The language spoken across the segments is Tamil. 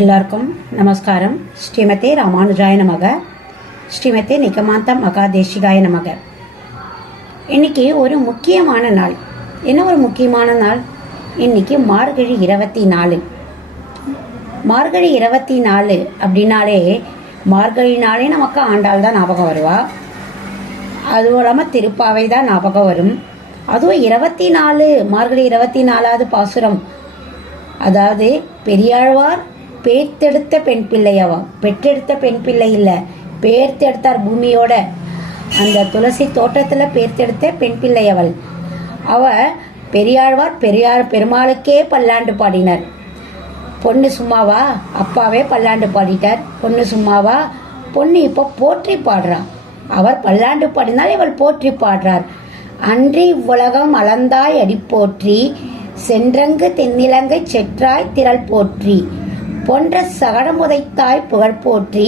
எல்லாருக்கும் நமஸ்காரம். ஸ்ரீமதே ராமானுஜாய நமக. ஸ்ரீமதே நிகமாந்த மகாதேசிகாய நமக. இன்னைக்கு ஒரு முக்கியமான நாள். என்ன ஒரு முக்கியமான நாள்? இன்னைக்கு மார்கழி 24. மார்கழி 24 அப்படின்னாலே மார்கழி நாளே நமக்கு ஆண்டாள் தான் ஞாபகம் வருவா. அதுவும் இல்லாமல் திருப்பாவை தான் ஞாபகம் வரும். அதுவும் 24 மார்கழி 24வது பாசுரம். அதாவது பெரியாழ்வார் பேர்த்தெடுத்த பெண் பிள்ளையவா, பெற்றெடுத்த பெண் பிள்ளை இல்லை, பேர்த்தெடுத்தார் பூமியோட. அந்த துளசி தோட்டத்தில் பேர்த்தெடுத்த பெண் பிள்ளை அவள். அவ பெரியாழ்வார் பெருமாளுக்கே பல்லாண்டு பாடினார். பொண்ணு சும்மாவா? அப்பாவே பல்லாண்டு பாடிட்டார். பொண்ணு சும்மாவா? பொண்ணு இப்போ போற்றி பாடுறா. அவர் பல்லாண்டு பாடினால் இவள் போற்றி பாடுறார். அன்றி உலகம் அளந்தாய் அடி போற்றி, சென்றங்கு தென்னிலங்கை செற்றாய் திரள் போற்றி, பொன்ற சகடமுதைத்தாய் புகழ் போற்றி,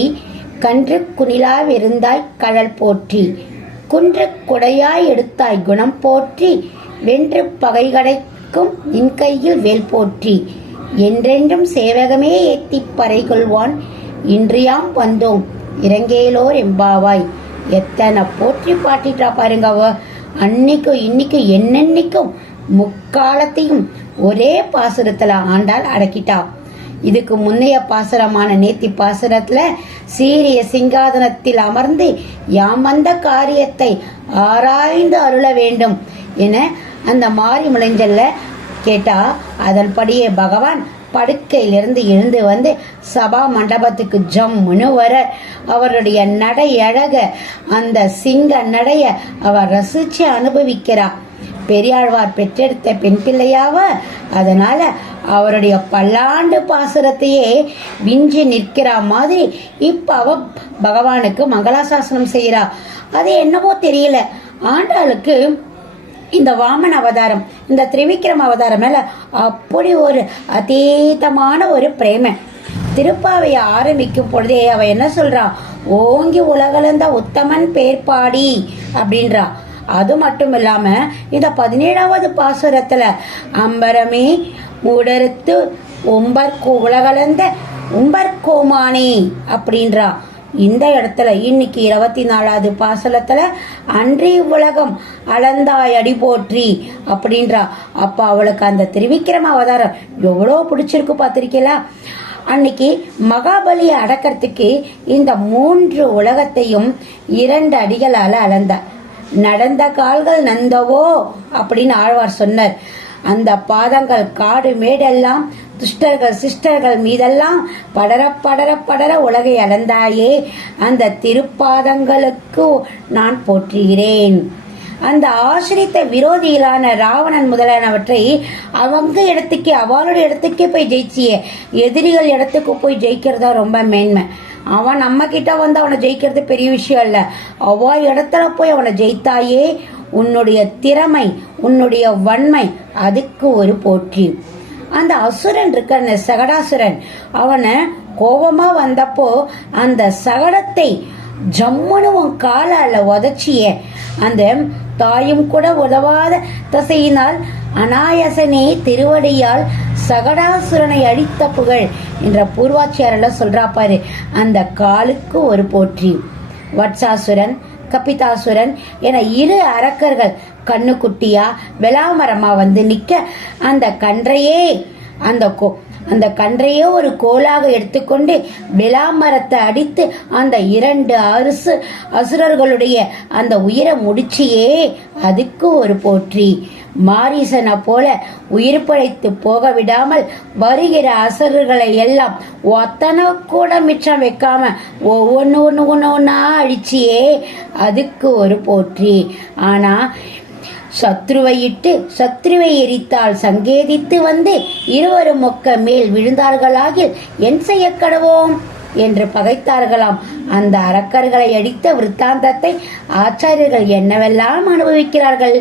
கன்று குனிலா வெறுந்தாய் கழல் போற்றி, குன்று குடையாய் எடுத்தாய் குணம் போற்றி, வென்று பகைகடைக்கும் நின் கையில் வேல் போற்றி, என்றென்றும் சேவகமே ஏத்திப் பறை கொள்வான், இன்றியாம் வந்தோம் இறங்கேலோர் எம்பாவாய். எத்தனை போற்றி பாட்டிட்டா பாருங்க அவ. அன்னைக்கும் இன்னைக்கும் என்னென்னைக்கும் முக்காலத்தையும் ஒரே பாசுரத்துல ஆண்டாள் அடக்கிட்டா. இதுக்கு முன்னைய பாசுரமான நேத்தி பாசுரத்துல சீரிய சிங்காதனத்தில் அமர்ந்து யாம் வந்த காரியத்தை ஆராய்ந்து அருள வேண்டும் என அந்த மாறி முளைஞ்சல்ல கேட்டா, அதன்படியே பகவான் படுக்கையிலிருந்து எழுந்து வந்து சபா மண்டபத்துக்கு ஜம்முன்னு வர அவருடைய நடை அழக, அந்த சிங்க நடைய அவர் ரசிச்சு அனுபவிக்கிறார். பெரியாழ்வார் பெற்றெடுத்த பெண் பிள்ளையாவ, அதனால அவருடைய பல்லாண்டு பாசுரத்தையே விஞ்சி நிற்கிற மாதிரி இப்ப அவ பகவானுக்கு மங்களாசாசனம் செய்யறா. அது என்னவோ தெரியல, ஆண்டாளுக்கு இந்த வாமன் அவதாரம், இந்த திரிவிக்ரம அவதாரம் மேல அப்படி ஒரு அதீதமான ஒரு பிரேம. திருப்பாவைய ஆரம்பிக்கும் பொழுதே அவ என்ன சொல்றா? ஓங்கி உலகளந்த உத்தமன் பேர் பாடி அப்படின்றா. அது மட்டும் இல்லாம இந்த 17வது பாசுரத்துல அம்பரமே உடறுத்து உலகளந்த உம்பர்கோமானே அப்படின்றா. இந்த இடத்துல இன்னைக்கு 24வது பாசுரத்துல அன்றி உலகம் அளந்தாய் அடி போற்றி அப்படின்றா. அப்ப அவளுக்கு அந்த திருவிக்கிரம அவதாரம் எவ்வளோ பிடிச்சிருக்கு பார்த்திருக்கீங்களா? அன்னைக்கு மகாபலியை அடக்கிறதுக்கு இந்த 3 உலகத்தையும் 2 அடிகளால அளந்தார். நடந்த கால்கள் நந்தவோ அப்படின்னு ஆழ்வார் சொன்னார். அந்த பாதங்கள் காடு மேடெல்லாம் துஷ்டர்கள் சிஸ்டர்கள் மீதெல்லாம் படர படர படர உலகை அளந்தாயே, அந்த திருப்பாதங்களுக்கு நான் போற்றுகிறேன். அந்த ஆசிரித்த விரோதிகளான ராவணன் முதலானவற்றை அவங்க இடத்துக்கே, அவளுடைய இடத்துக்கே போய் ஜெயிச்சிய. எதிரிகள் இடத்துக்கு போய் ஜெயிக்கிறதா ரொம்ப மேன்மை. அவன் நம்ம கிட்ட வந்து அவனை ஜெயிக்கிறது பெரிய விஷயம் இல்ல. அவ இடத்துல போய் அவனை ஜெயித்தாயே, உன்னுடைய திறமை, உன்னுடைய வன்மை, அதுக்கு ஒரு போற்றி. அந்த அசுரன் இருக்க சகடாசுரன், அவனை கோபமா வந்தப்போ அந்த சகடத்தை ஜம்முன்னு உன் காலால உதச்சிய. அந்த தாயும் கூட உதவாத தசையினால் அனாயசனே திருவடியால் சகடாசுரனை அடித்த புகழ் என்ற பூர்வாச்சியாரெல்லாம் சொல்றா பாரு. அந்த காலுக்கு ஒரு போற்றி. வட்சாசுரன், கபிதாசுரன் என 2 அரக்கர்கள் கண்ணுக்குட்டியா வெளாமரமா வந்து நிக்க, அந்த கன்றையே ஒரு கோலாக எடுத்துக்கொண்டு விளாமரத்தை அடித்து அந்த 2 அசுரர்களுடைய அந்த உயிரை முடிச்சியே, அதுக்கு ஒரு போற்றி. மாரீசனை போல உயிர் பழைத்து போக விடாமல் வருகிற அசுரர்களை எல்லாம் ஒத்தனை கூட மிச்சம் வைக்காம ஒவ்வொன்னா அழிச்சியே, அதுக்கு ஒரு போற்றி. ஆனா சத்ருவை இட்டு சத்ருவை எரித்தால் சங்கேதித்து வந்து இருவரும் மொக்க மேல் விழுந்தார்களாகில் என் செய்ய கடவோம் என்று பகைத்தார்களாம். அந்த அரக்கர்களை அடித்த விற்த்தாந்தத்தை ஆச்சாரியர்கள் என்னவெல்லாம் அனுபவிக்கிறார்கள்.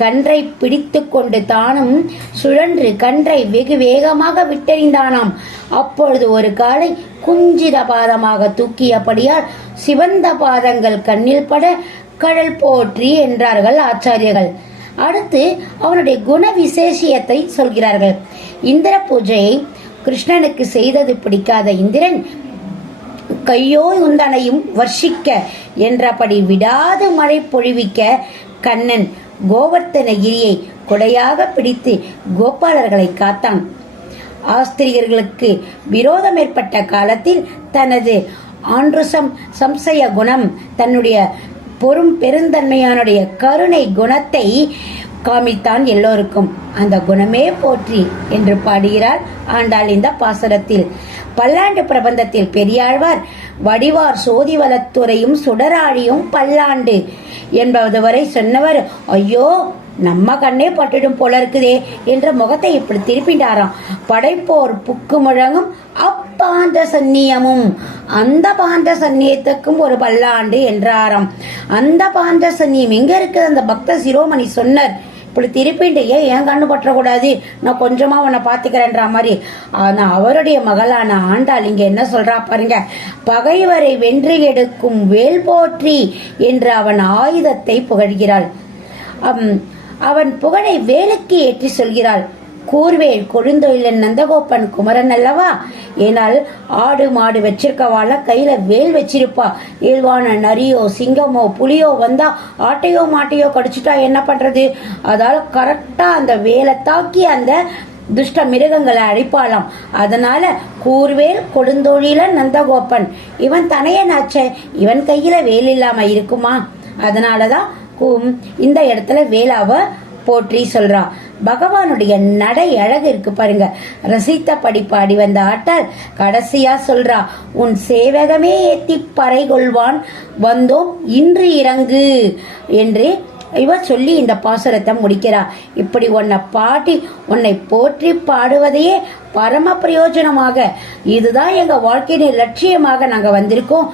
கன்றை பிடித்து கொண்டு தானும் சுழன்று கன்றை வெகு வேகமாக விட்டெறிந்தானாம். அப்பொழுது ஒரு காலை குஞ்சித பாதமாக தூக்கியபடியால் சிவந்த பாதங்கள் கண்ணில் பட கழல் போற்றி என்றார்கள் ஆச்சாரியர்கள். அடுத்து அவனுடைய குண விசேஷியத்தை சொல்கிறார்கள். இந்திர பூஜையை கிருஷ்ணனுக்கு செய்தது பிடிக்காத இந்திரன் கையோ உந்தனையும் வர்ஷிக்க என்றபடி விடாது மழை பொழிவிக்க கண்ணன் கோவர்த்தனகிரியை கொடையாக பிடித்து கோபாலர்களை காத்தான். ஆஸ்திரியர்களுக்கு விரோதம் ஏற்பட்ட காலத்தில் தனது ஆண்ட்ருசம் சம்சய குணம், தன்னுடைய பெருந்தன்மையானுடைய கருணை குணத்தை காமித்தான் எல்லோருக்கும். அந்த குணமே போற்றி என்று பாடுகிறார் ஆண்டாள் இந்த பாசுரத்தில். பல்லாண்டு பிரபந்தத்தில் பெரியாழ்வார் வடிவார் சோதிவலத்துறையும் சுடராழியும் பல்லாண்டு என்பது வரை சொன்னவர், ஐயோ நம்ம கண்ணே பட்டுடும் போல இருக்குதே என்ற முகத்தை இப்படி திருப்பிட்டாராம். படைப்போர் புக்கு முழங்கும் அப்பாந்த சந்நியமும், அந்த பாந்த சந்நியத்துக்கும் ஒரு பல்லாண்டு என்றாராம். அந்த பாந்த சந்நியம் எங்க இருக்குது? அந்த பக்த சிரோமணி சொன்னார். இப்படி திருப்பிட்டு ஏன் கண்ணு பற்றக்கூடாது, நான் கொஞ்சமா உன்னை பாத்துக்கிறேன்ற மாதிரி. ஆனா அவருடைய மகளான ஆண்டாள் இங்க என்ன சொல்றா பாருங்க. பகைவரை வென்று எடுக்கும் வேல் போற்றி என்று அவன் ஆயுதத்தை புகழ்கிறாள். அவன் புகழை வேலுக்கு ஏற்றி சொல்கிறாள். கூர்வேல் கொழுந்தொழிலன் நந்தகோபன் குமரன் அல்லவா? ஏனால் ஆடு மாடு வச்சிருக்கவாள கையில வேல் வச்சிருப்பா. ஏழ்வான நரியோ சிங்கமோ புலியோ வந்தா ஆட்டையோ மாட்டையோ கடிச்சுட்டா என்ன பண்றது? அதால கரெக்டா அந்த வேலை தாக்கி அந்த துஷ்ட மிருகங்களை அழிப்பாளாம். அதனால கூர்வேல் கொடுந்தொழிலன் நந்தகோபன், இவன் தனையனாச்ச, இவன் கையில வேல் இல்லாம இருக்குமா? அதனாலதான் இந்த இடத்துல வேலாவ போற்றி சொல்றா. பகவானுடைய நடை அழகு இருக்கு பாருங்க. ரசித்தபடி பாடி வந்த ஆட்டால் கடைசியா சொல்றா, உன் சேவகமே ஏத்தி பறை கொள்வான் வந்தோம் இன்று இறங்கு என்று இவ சொல்லி இந்த பாசுரத்தை முடிக்கிறா. இப்படி உன்னை போற்றி பாடுவதையே பரம பிரயோஜனமாக, இதுதான் எங்க வாழ்க்கையின் லட்சியமாக நாங்க வந்திருக்கோம்,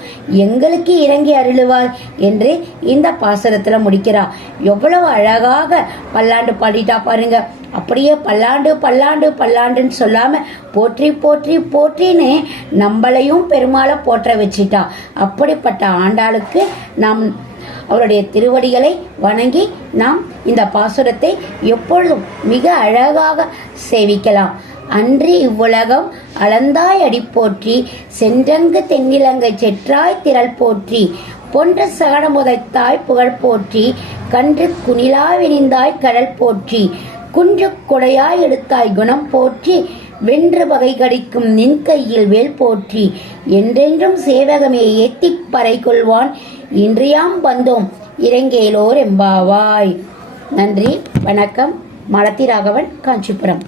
எங்களுக்கு இறங்கி அருளுவார் என்று இந்த பாசுரத்துல முடிக்கிறா. எவ்வளவு அழகாக பல்லாண்டு பாடிட்டா பாருங்க. அப்படியே பல்லாண்டு பல்லாண்டு பல்லாண்டுன்னு சொல்லாம போற்றி போற்றி போற்றின்னு நம்மளையும் பெருமாளை போற்ற வச்சிட்டா. அப்படிப்பட்ட ஆண்டாளுக்கு நாம் அவருடைய திருவடிகளை வணங்கி நாம் இந்த பாசுரத்தை எப்பொழுதும் மிக அழகாக சேவிக்கலாம். அன்றி இவ்வுலகம் அளந்தாய் அடி போற்றி, சென்றங்கு தென்னிலங்கை செற்றாய் திரள் போற்றி, பொன்று சகடமுதைத்தாய் புகழ் போற்றி, கன்று குனிலா வினிந்தாய் கடல் போற்றி, குன்று கொடையாய் எடுத்தாய் குணம் போற்றி, வென்று பகை கடிக்கும் நின் கையில் வேல் போற்றி, என்றென்றும் சேவகமே ஏத்திப் பறை கொள்வான், இன்றியாம் வந்தோம் இறங்கேலோர் எம்பாவாய். நன்றி, வணக்கம். மாலதி ராகவன், காஞ்சிபுரம்.